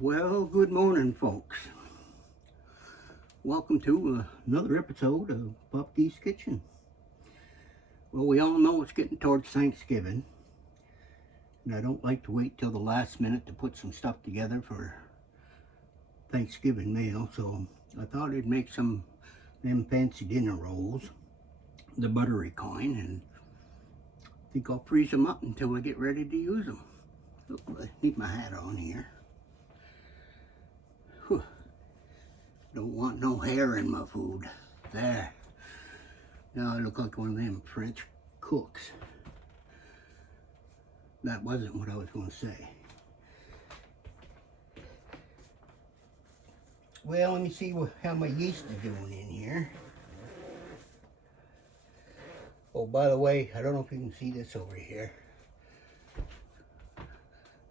Well, good morning, folks. Welcome to another episode of Puppy's Kitchen. Well, we all know it's getting towards Thanksgiving, and I don't like to wait till the last minute to put some stuff together for Thanksgiving meal, so I thought I'd make some of them fancy dinner rolls, the Buttery kind, and I think I'll freeze them up until I get ready to use them. So, I need my hat on here. Whew. Don't want no hair in my food. There. Now I look like one of them French cooks. That wasn't what I was going to say. Well, let me see how my yeast is doing in here. Oh, by the way, I don't know if you can see this over here.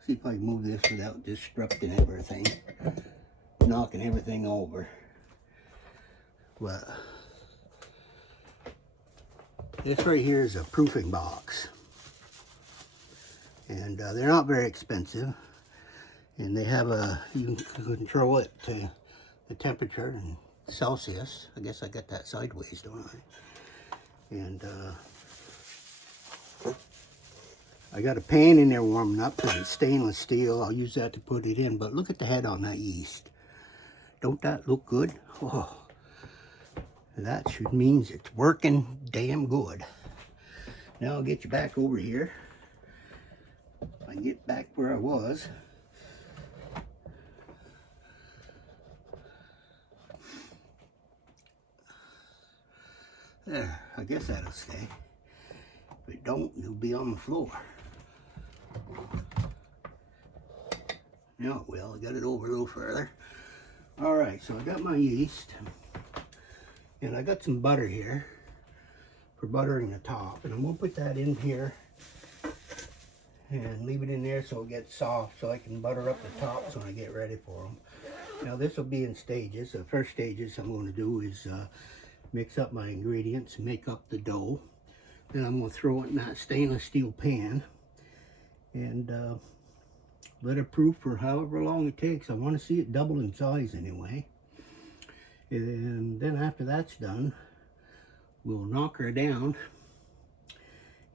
See if I can move this without disrupting everything. Knocking everything over. But this right here is a proofing box, and they're not very expensive, and they have you can control it to the temperature in Celsius. I guess I got that sideways, don't I? And I got a pan in there warming up because it's stainless steel. I'll use that to put it in, but look at the head on that yeast. Don't that look good? Oh, that means it's working damn good. Now I'll get you back over here. If I can get back where I was. There, I guess that'll stay. If it don't, it'll be on the floor. Now it will. I got it over a little further. Alright, so I got my yeast, and I got some butter here for buttering the top, and I'm going to put that in here and leave it in there so it gets soft so I can butter up the tops when I get ready for them. Now this will be in stages. The first stages I'm going to do is mix up my ingredients and make up the dough. Then I'm going to throw it in that stainless steel pan and let it proof for however long it takes. I want to see it double in size anyway. And then after that's done, we'll knock her down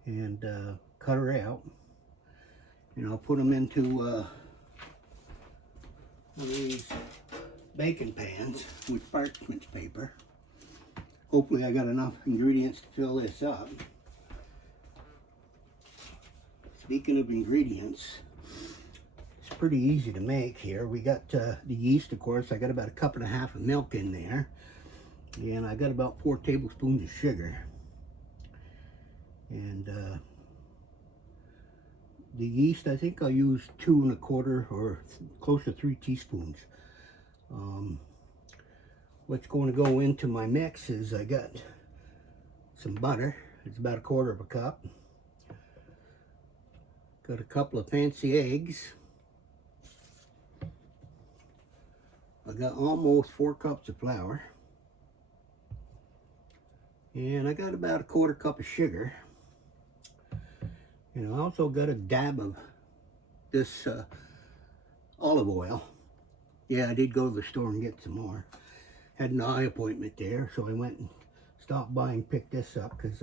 and cut her out. And I'll put them into one of these baking pans with parchment paper. Hopefully I got enough ingredients to fill this up. Speaking of ingredients, it's pretty easy to make here. We got the yeast, of course. I got about 1.5 cups of milk in there. And I got about 4 tablespoons of sugar. And the yeast, I think I'll use 2 1/4 or close to 3 teaspoons. What's going to go into my mix is I got some butter. It's about 1/4 cup. Got a couple of fancy eggs. I got almost 4 cups of flour. And I got about 1/4 cup of sugar. And I also got a dab of this olive oil. Yeah, I did go to the store and get some more. Had an eye appointment there, so I went and stopped by and picked this up because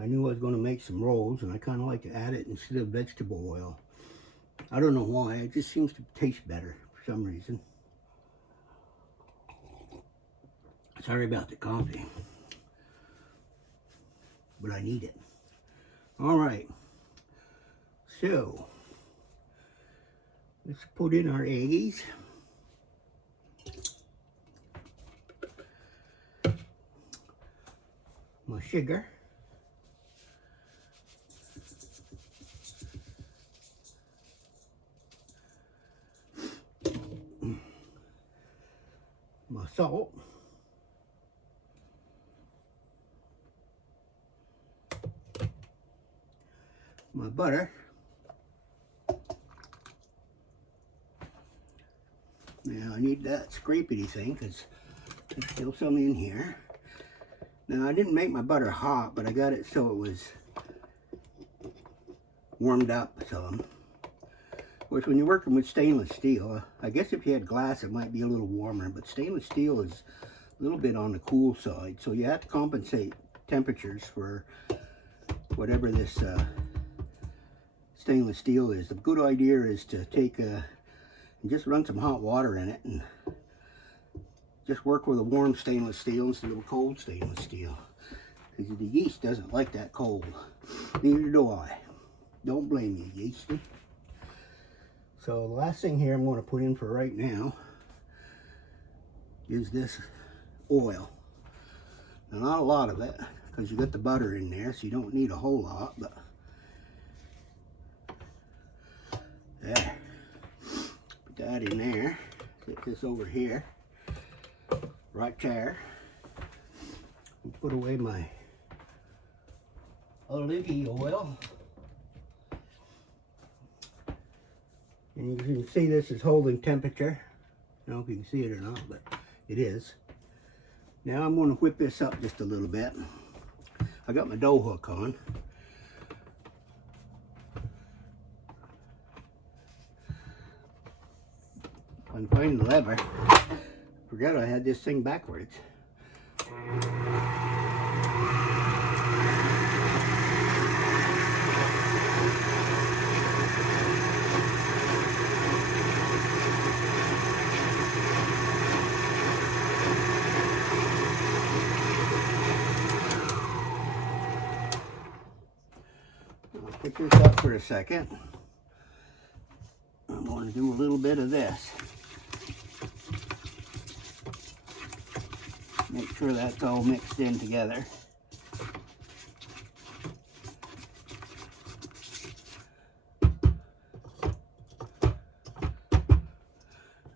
I knew I was going to make some rolls, and I kind of like to add it instead of vegetable oil. I don't know why, it just seems to taste better for some reason. Sorry about the coffee, but I need it. All right, so let's put in our eggies. My sugar. My salt. My butter. Now I need that scrapey thing because there's still some in here. Now I didn't make my butter hot, but I got it so it was warmed up some. course, when you're working with stainless steel, I guess if you had glass, it might be a little warmer, but stainless steel is a little bit on the cool side, so you have to compensate temperatures for whatever this stainless steel is. The good idea is to take and just run some hot water in it and just work with a warm stainless steel instead of a cold stainless steel, because the yeast doesn't like that cold. Neither do I. Don't blame you, yeasty. So the last thing here I'm going to put in for right now is this oil. Now, not a lot of it, because you got the butter in there, so you don't need a whole lot, but there. Put that in there. Get this over here. Right there. And put away my olive oil. And you can see this is holding temperature. I don't know if you can see it or not, but it is. Now I'm going to whip this up just a little bit. I got my dough hook on. I'm finding the lever. Forgot I had this thing backwards. I'll pick this up for a second. I'm going to do a little bit of this. Make sure that's all mixed in together.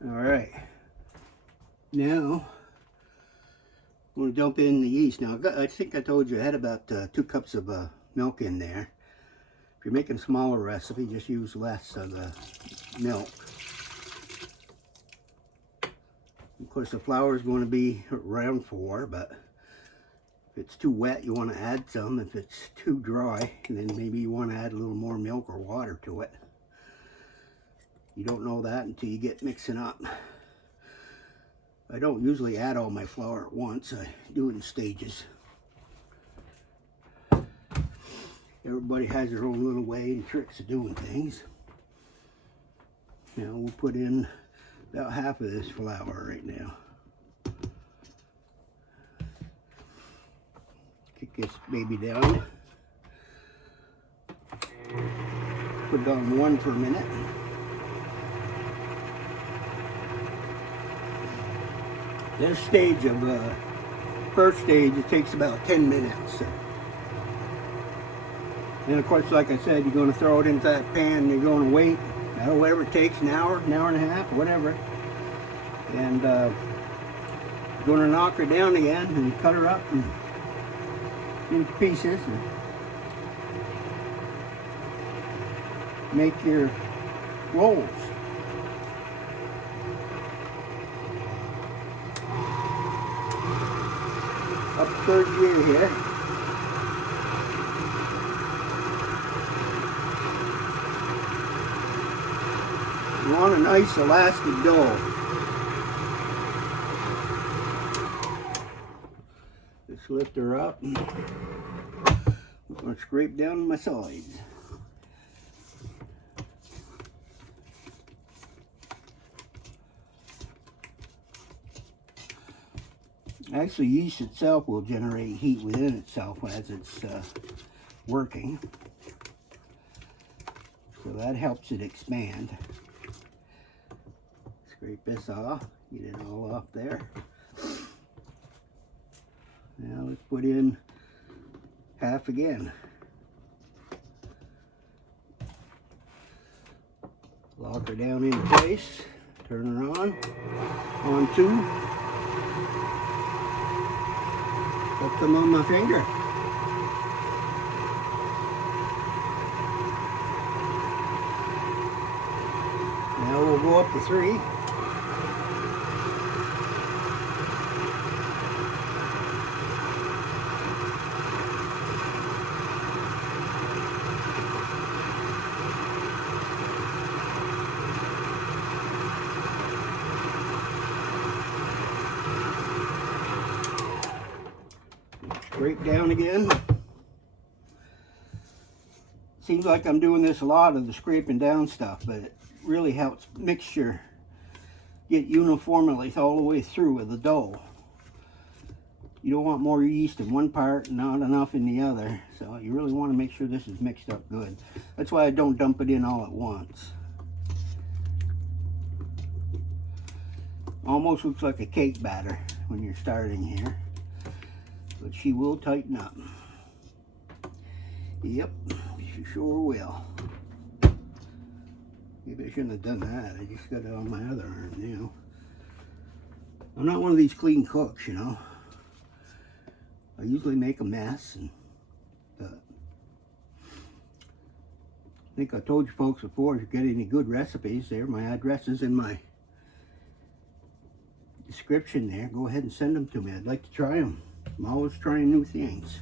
All right. Now, I'm going to dump in the yeast. Now, I think I told you I had about 2 cups of milk in there. If you're making a smaller recipe, just use less of the milk. Of course, the flour is going to be around 4, but if it's too wet, you want to add some. If it's too dry, then maybe you want to add a little more milk or water to it. You don't know that until you get mixing up. I don't usually add all my flour at once. I do it in stages. Everybody has their own little way and tricks of doing things. Now we'll put in about half of this flour right now. Kick this baby down. Put it on 1 for a minute. This stage of first stage, it takes about 10 minutes. And of course, like I said, you're going to throw it into that pan and you're going to wait, whatever it takes, an hour and a half, whatever. And you're going to knock her down again and cut her up into pieces and make your rolls. Up 3rd gear here. You want a nice elastic dough. Just lift her up. I'm going to scrape down my sides. Actually, yeast itself will generate heat within itself as it's working. So that helps it expand. Scrape this off, get it all off there. Now let's put in half again. Lock her down into place, turn her on 2. Put them on my finger. Now we'll go up to 3. Scrape down again. Seems like I'm doing this a lot of the scraping down stuff, but it really helps mixture get uniformly all the way through with the dough. You don't want more yeast in one part and not enough in the other, so you really want to make sure this is mixed up good. That's why I don't dump it in all at once. Almost looks like a cake batter when you're starting here, but she will tighten up. Yep, she sure will. Maybe I shouldn't have done that. I just got it on my other arm now. I'm not one of these clean cooks, you know. I usually make a mess, and I think I told you folks before, if you get any good recipes there, my address is in my description there. Go ahead and send them to me. I'd like to try them. I'm always trying new things.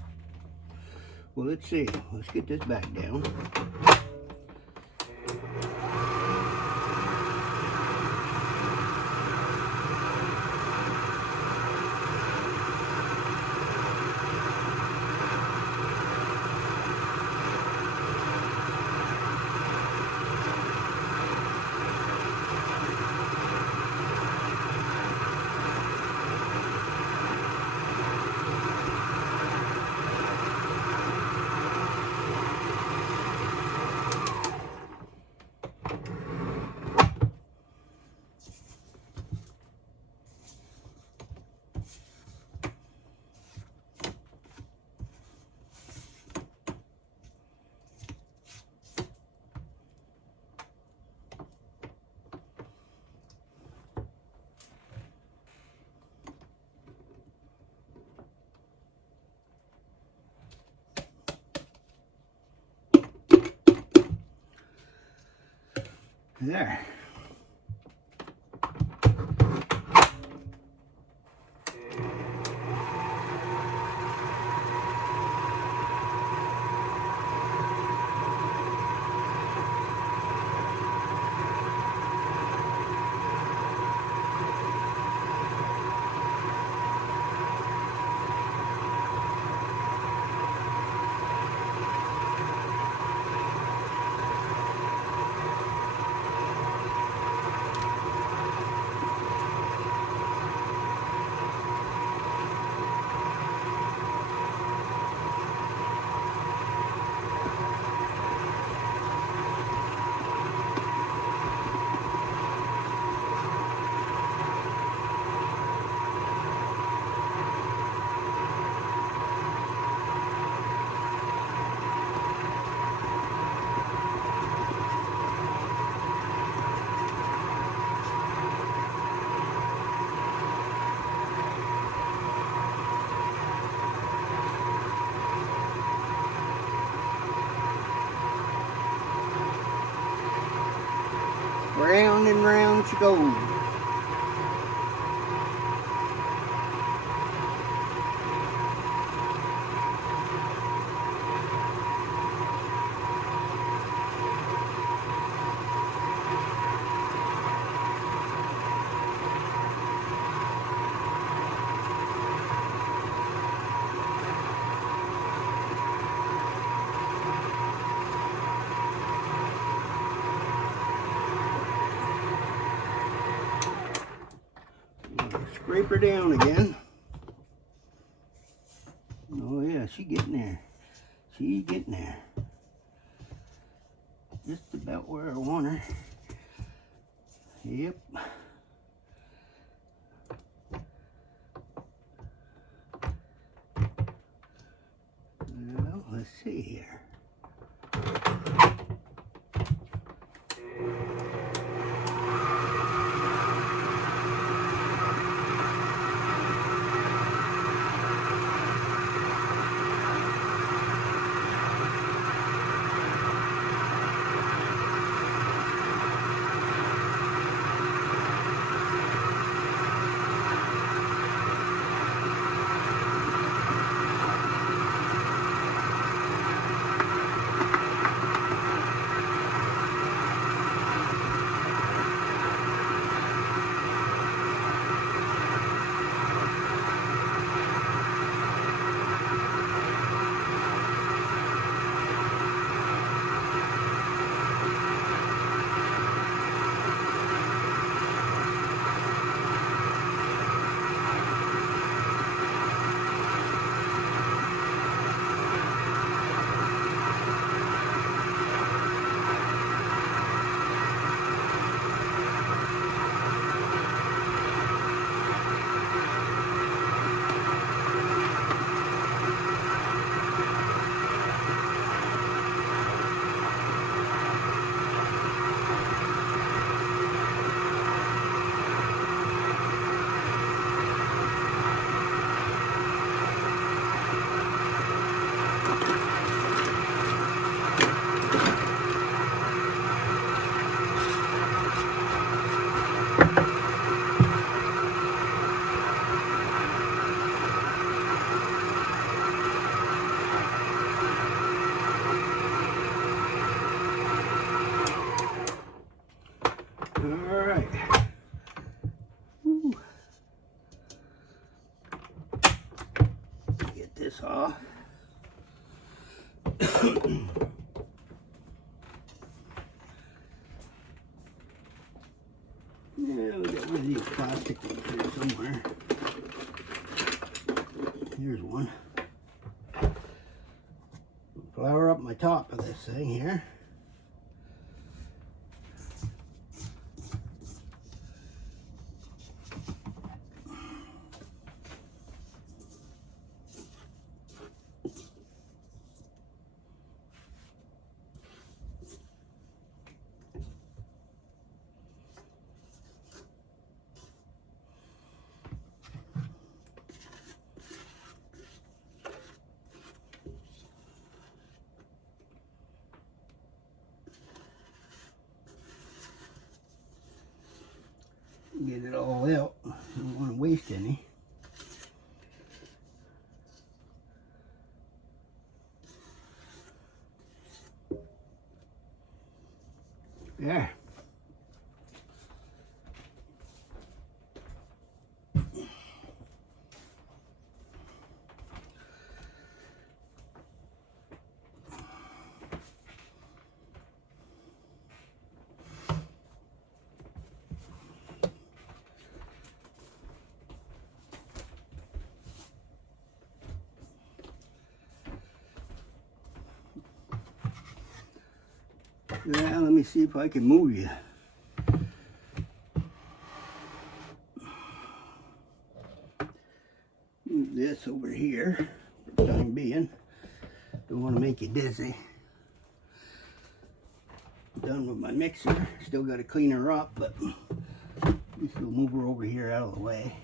Well, let's see. Let's get this back down. There. Round and round she goes. Scrape her down again. Oh yeah, she getting there. She getting there. Just about where I want her. Yep. Well, let's see here. right. Woo. Get this off. Yeah, we got one of these plastic ones here somewhere. Here's one. Flour up my top of this thing here. Get it all out. Don't want to waste any. There. Yeah, let me see if I can move you. Move this over here for the time being. Don't want to make you dizzy. Done with my mixer. Still got to clean her up, but at least we'll move her over here out of the way.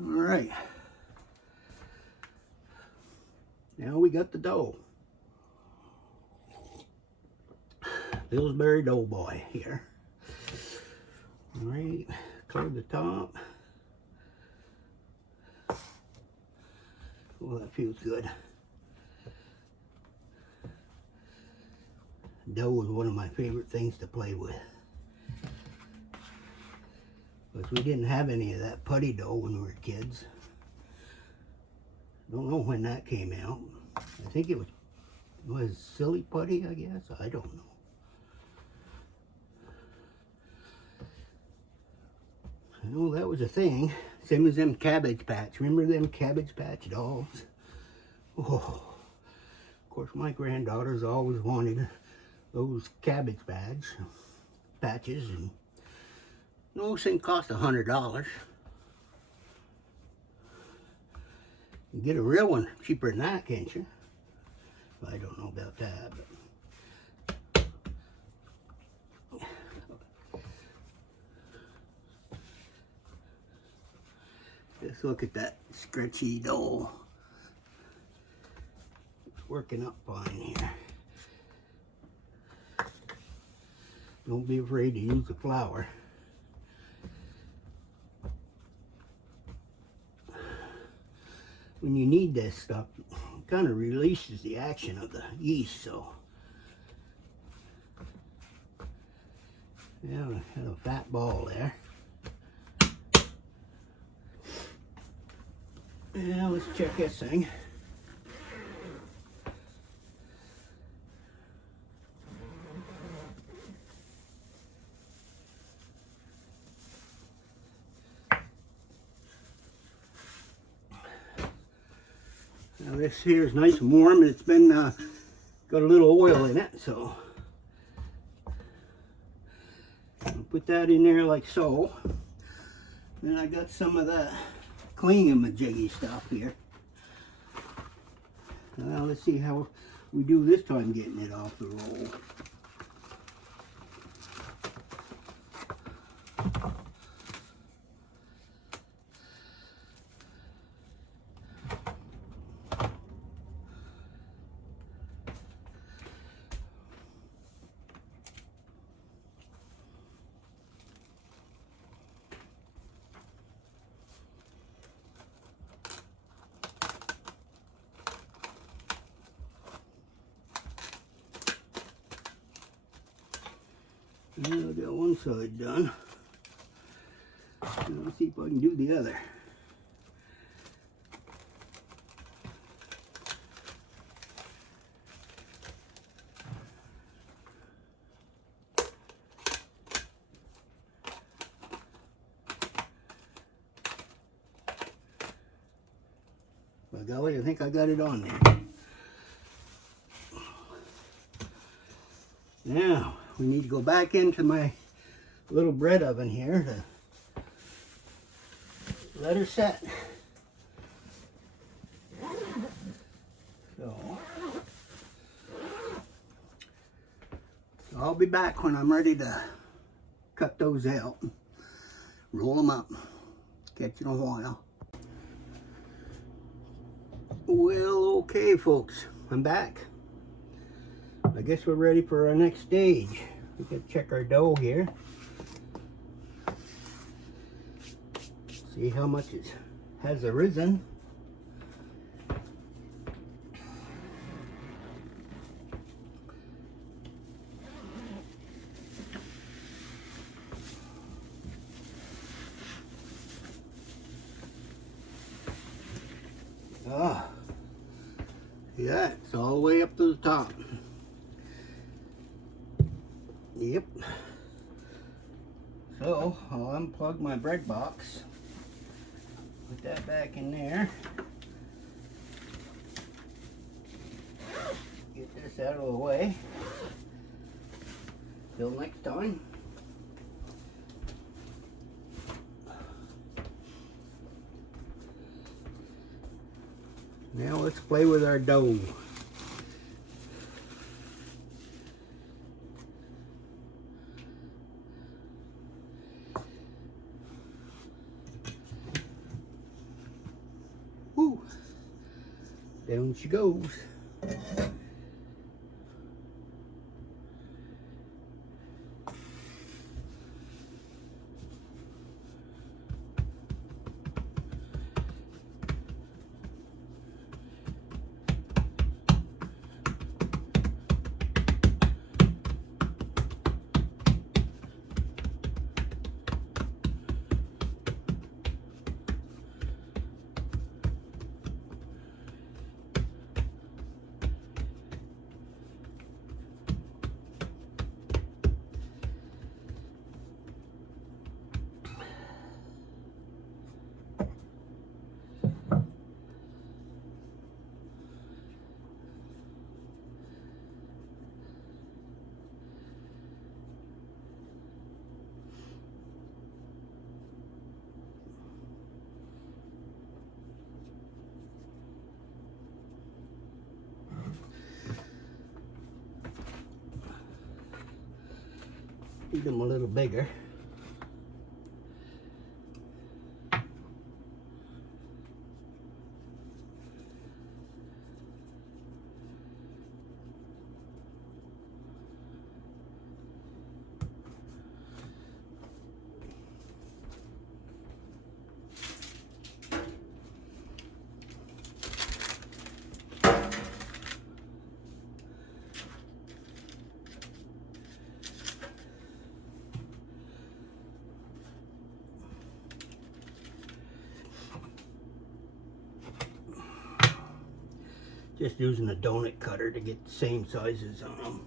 All right. Now we got the dough. Pillsbury Doughboy here. All right, cover the top. Oh, that feels good. Dough is one of my favorite things to play with. Because we didn't have any of that putty dough when we were kids. Don't know when that came out. I think it was silly putty, I guess. I don't know. I know that was a thing. Same as them Cabbage Patch. Remember them Cabbage Patch dolls? Oh, of course my granddaughters always wanted those Cabbage patches, and those things cost $100. You get a real one cheaper than that, can't you? I don't know about that, but just look at that stretchy dough. It's working up fine here. Don't be afraid to use the flour. When you need this stuff, it kind of releases the action of the yeast, so. Yeah, we have a fat ball there. Now let's check this thing. Now this here is nice and warm, and it's been got a little oil in it, so I'll put that in there like so. Then I got some of that clingy-majiggy stuff here. Now let's see how we do this time getting it off the roll. Now I got one side done. Now let's see if I can do the other. By golly, I think I got it on there. Now, we need to go back into my little bread oven here to let her set. So, I'll be back when I'm ready to cut those out, roll them up. Catch you in a while. Well, okay folks, I'm back. I guess we're ready for our next stage. We can check our dough here. See how much it has arisen. Ah, yeah, it's all the way up to the top. Yep. So I'll unplug my bread box. Put that back in there. Get this out of the way. Till next time. Now let's play with our dough. Woo! Down she goes. Need them a little bigger. Just using a donut cutter to get the same sizes on them.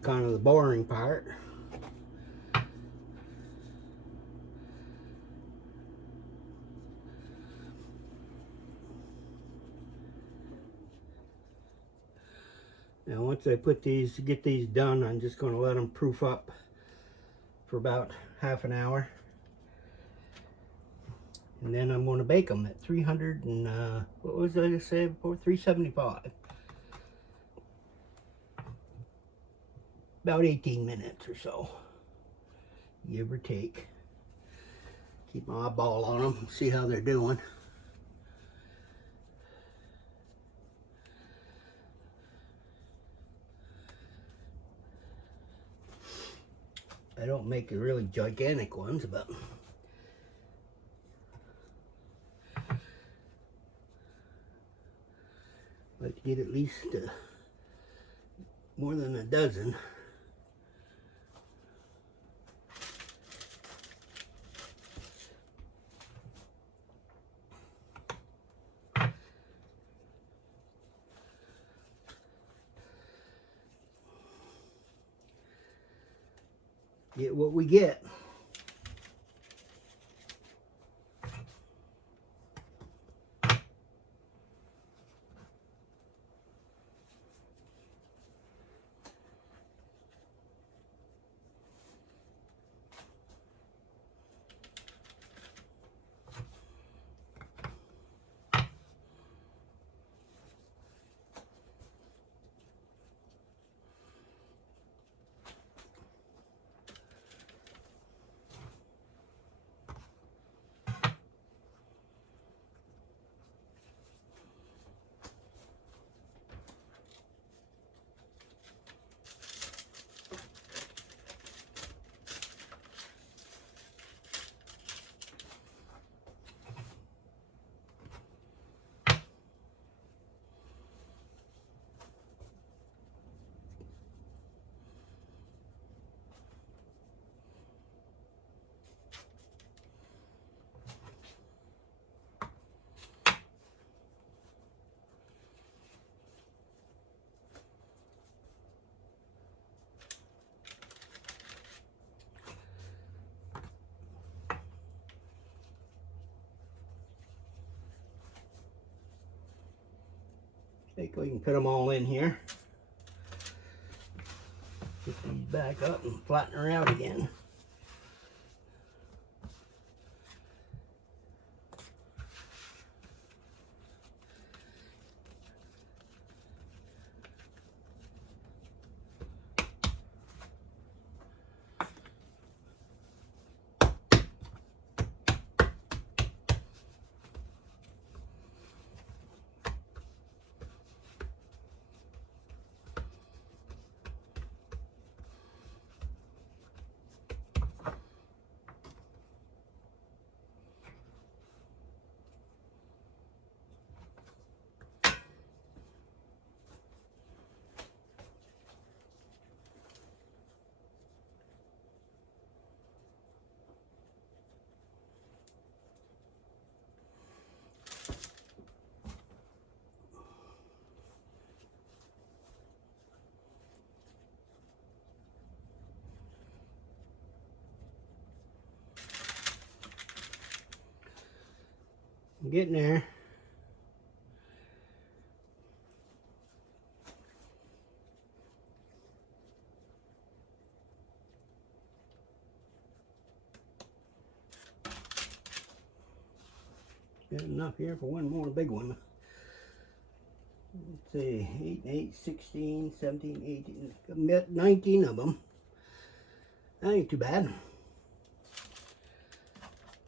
Kind of the boring part. Now once I get these done, I'm just going to let them proof up for about half an hour. And then I'm going to bake them at 300 and, what was I say before? 375. About 18 minutes or so, give or take. Keep my eyeball on them, see how they're doing. I don't make the really gigantic ones, but I like to get at least more than a dozen. Get what we get. I think we can put them all in here. Get these back up and flatten her out again. I'm getting there. Got enough here for one more big one. Let's see, 8 and 8, 16, 17, 18, 19 of them. That ain't too bad.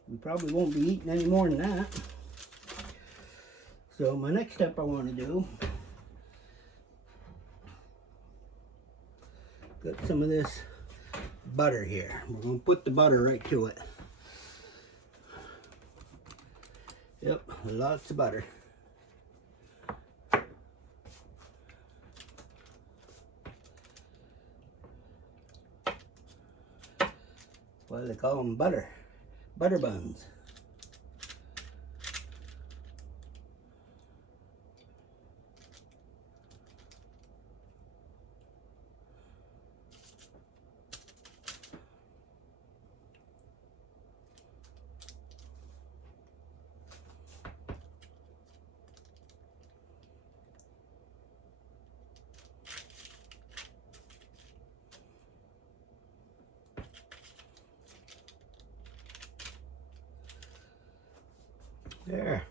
We probably won't be eating any more than that. So my next step I want to do, got some of this butter here. We're going to put the butter right to it. Yep, lots of butter. Why do they call them butter? Butter buns. There.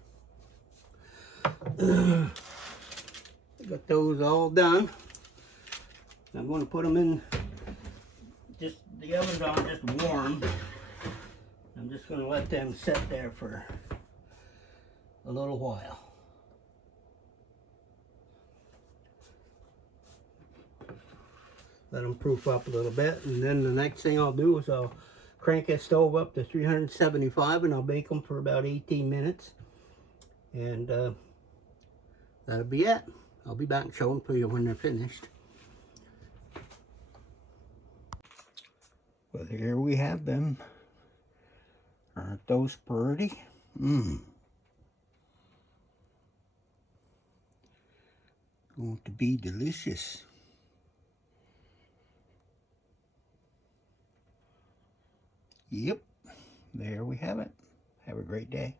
Got those all done. I'm going to put them in, just the oven's on just warm. I'm just going to let them sit there for a little while. Let them proof up a little bit, and then the next thing I'll do is I'll crank that stove up to 375 and I'll bake them for about 18 minutes. And that'll be it. I'll be back and show them to you when they're finished. Well, here we have them. Aren't those pretty? Going to be delicious. Yep, there we have it. Have a great day.